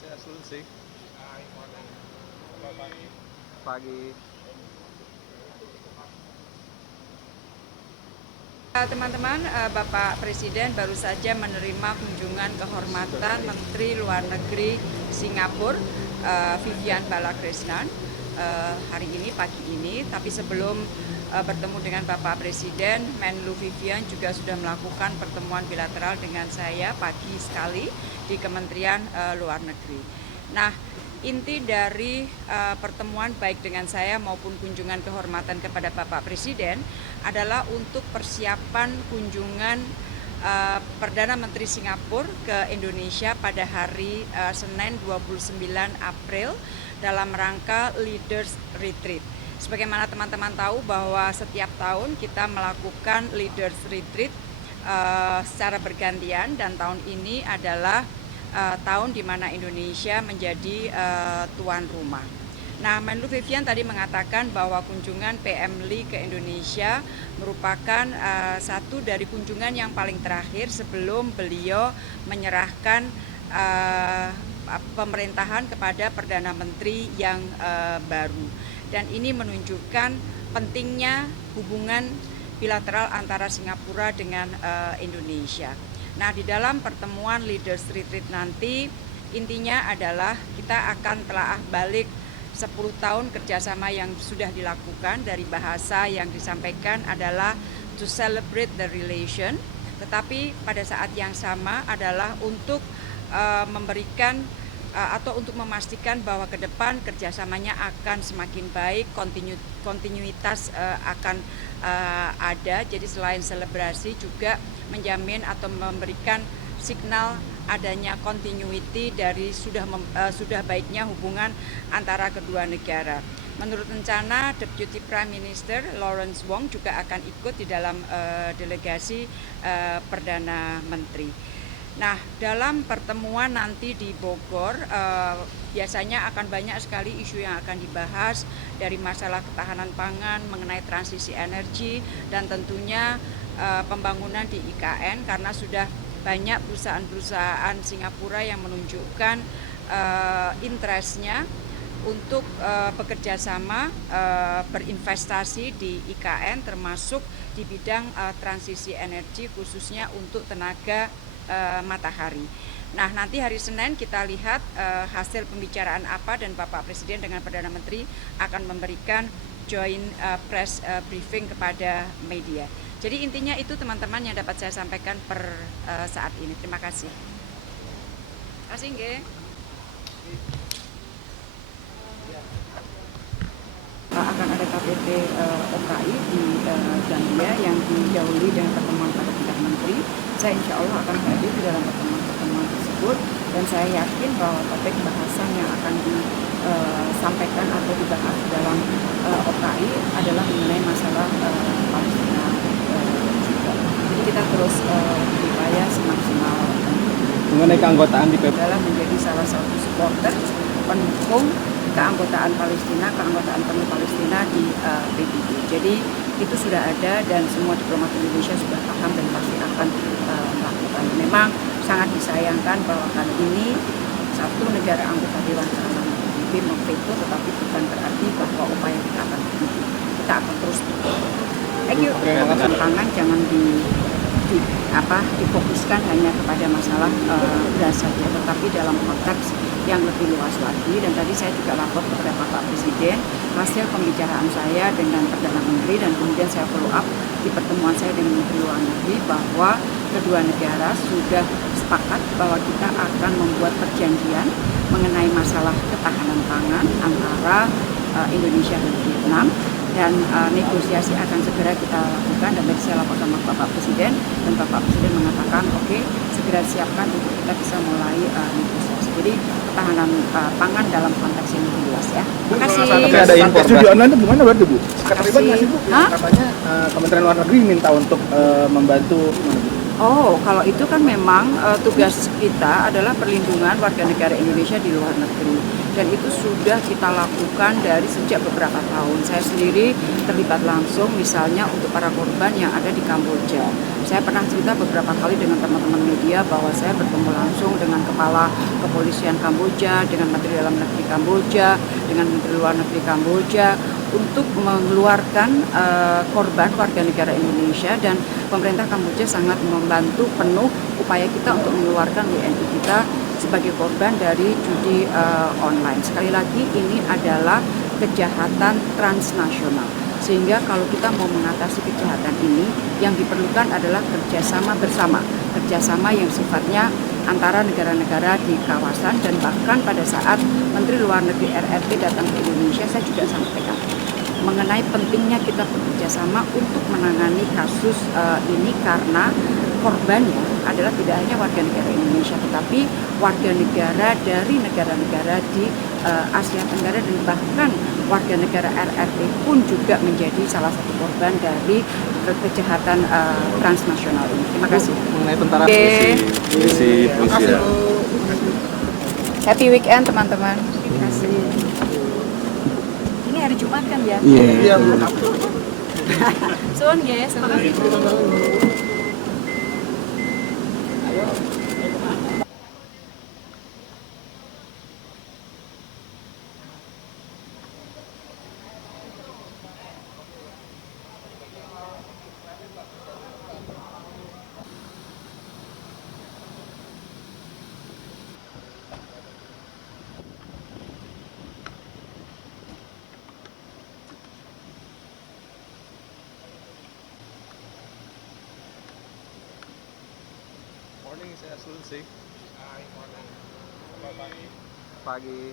Swastiastu. Pagi. Teman-teman, Bapak Presiden baru saja menerima kunjungan kehormatan Menteri Luar Negeri Singapura, Vivian Balakrishnan, hari ini, pagi ini. Tapi sebelum bertemu dengan Bapak Presiden, Menlu Vivian juga sudah melakukan pertemuan bilateral dengan saya pagi sekali di Kementerian Luar Negeri. Nah, inti dari pertemuan baik dengan saya maupun kunjungan kehormatan kepada Bapak Presiden adalah untuk persiapan kunjungan Perdana Menteri Singapura ke Indonesia pada hari Senin 29 April dalam rangka Leaders Retreat. Sebagaimana teman-teman tahu bahwa setiap tahun kita melakukan Leaders Retreat secara bergantian, dan tahun ini adalah tahun di mana Indonesia menjadi tuan rumah. Nah, Menlu Vivian tadi mengatakan bahwa kunjungan PM Lee ke Indonesia merupakan satu dari kunjungan yang paling terakhir sebelum beliau menyerahkan pemerintahan kepada Perdana Menteri yang baru. Dan ini menunjukkan pentingnya hubungan bilateral antara Singapura dengan Indonesia. Nah, di dalam pertemuan Leaders Retreat nanti, intinya adalah kita akan telaah balik 10 tahun kerjasama yang sudah dilakukan. Dari bahasa yang disampaikan adalah to celebrate the relation, tetapi pada saat yang sama adalah untuk memberikan atau untuk memastikan bahwa ke depan kerjasamanya akan semakin baik, kontinuitas akan ada. Jadi selain selebrasi juga menjamin atau memberikan signal adanya continuity dari sudah baiknya hubungan antara kedua negara. Menurut rencana, Deputy Prime Minister Lawrence Wong juga akan ikut di dalam delegasi Perdana Menteri. Nah, dalam pertemuan nanti di Bogor, biasanya akan banyak sekali isu yang akan dibahas, dari masalah ketahanan pangan, mengenai transisi energi, dan tentunya pembangunan di IKN, karena sudah banyak perusahaan-perusahaan Singapura yang menunjukkan interest-nya untuk bekerja sama berinvestasi di IKN, termasuk di bidang transisi energi, khususnya untuk tenaga matahari. Nah, nanti hari Senin kita lihat hasil pembicaraan apa, dan Bapak Presiden dengan Perdana Menteri akan memberikan joint press briefing kepada media. Jadi intinya itu teman-teman yang dapat saya sampaikan per saat ini. Terima kasih. Terima kasih, nggih. Akan ada KTT OKI di Gambia yang didahului dengan pertemuan pada tingkat menteri. Saya insya Allah akan hadir di dalam pertemuan tersebut, dan saya yakin bahwa topik bahasan yang akan disampaikan atau dibahas dalam OKI adalah mengenai masalah Palestina juga. Jadi kita terus berupaya semaksimal Mengenai keanggotaan di PBB adalah menjadi salah satu supporter pendukung keanggotaan Palestina, keanggotaan penuh Palestina di PBB. Jadi itu sudah ada, dan semua diplomat Indonesia sudah paham dan pasti akan melakukan. Memang sangat disayangkan bahwa kali ini satu negara anggota Dewan Keamanan PBB memveto, tetapi bukan berarti bahwa upaya kita akan berhenti. Kita akan terus. Thank you. Pangan jangan difokuskan hanya kepada masalah beras saja, tetapi dalam konteks yang lebih luas lagi. Dan tadi saya juga lapor kepada Bapak Presiden hasil pembicaraan saya dengan Perdana Menteri, dan kemudian saya follow up di pertemuan saya dengan Menteri Luar Negeri bahwa kedua negara sudah sepakat bahwa kita akan membuat perjanjian mengenai masalah ketahanan pangan antara Indonesia dan Vietnam, dan negosiasi akan segera kita lakukan. Dan tadi saya lapor sama Bapak Presiden, dan Bapak Presiden mengatakan oke, segera siapkan untuk kita bisa mulai negosiasi. Jadi ketahanan pangan dalam konteks yang lebih luas ya. Terima kasih. Tapi ada informasi Studi online itu gimana berarti, Bu? Keterlibatan nggak sih, Bu? Hah? Katanya Kementerian Luar Negeri minta untuk membantu. Oh, kalau itu kan memang tugas kita adalah perlindungan warga negara Indonesia di luar negeri, dan itu sudah kita lakukan dari sejak beberapa tahun. Saya sendiri terlibat langsung misalnya untuk para korban yang ada di Kamboja. Saya pernah cerita beberapa kali dengan teman-teman media bahwa saya bertemu langsung dengan Kepala Kepolisian Kamboja, dengan Menteri Dalam Negeri Kamboja, dengan Menteri Luar Negeri Kamboja untuk mengeluarkan korban warga negara Indonesia, dan pemerintah Kamboja sangat membantu penuh upaya kita untuk mengeluarkan WNI kita sebagai korban dari judi online. Sekali lagi, ini adalah kejahatan transnasional. Sehingga kalau kita mau mengatasi kejahatan ini, yang diperlukan adalah kerjasama bersama, kerjasama yang sifatnya antara negara-negara di kawasan. Dan bahkan pada saat Menteri Luar Negeri RRT datang ke Indonesia, saya juga sampaikan mengenai pentingnya kita bekerjasama untuk menangani kasus ini, karena korbannya adalah tidak hanya warga negara Indonesia, tetapi warga negara dari negara-negara di Asia Tenggara, dan bahkan warga negara RRT pun juga menjadi salah satu korban dari kejahatan transnasional ini. Terima kasih. Mengenai tentara Misi Rusia. Happy weekend teman-teman. Terima kasih. Ini hari Jumat kan ya? Iya. Suun guys, terima kasih. Morning, saya Sulsi. Pagi.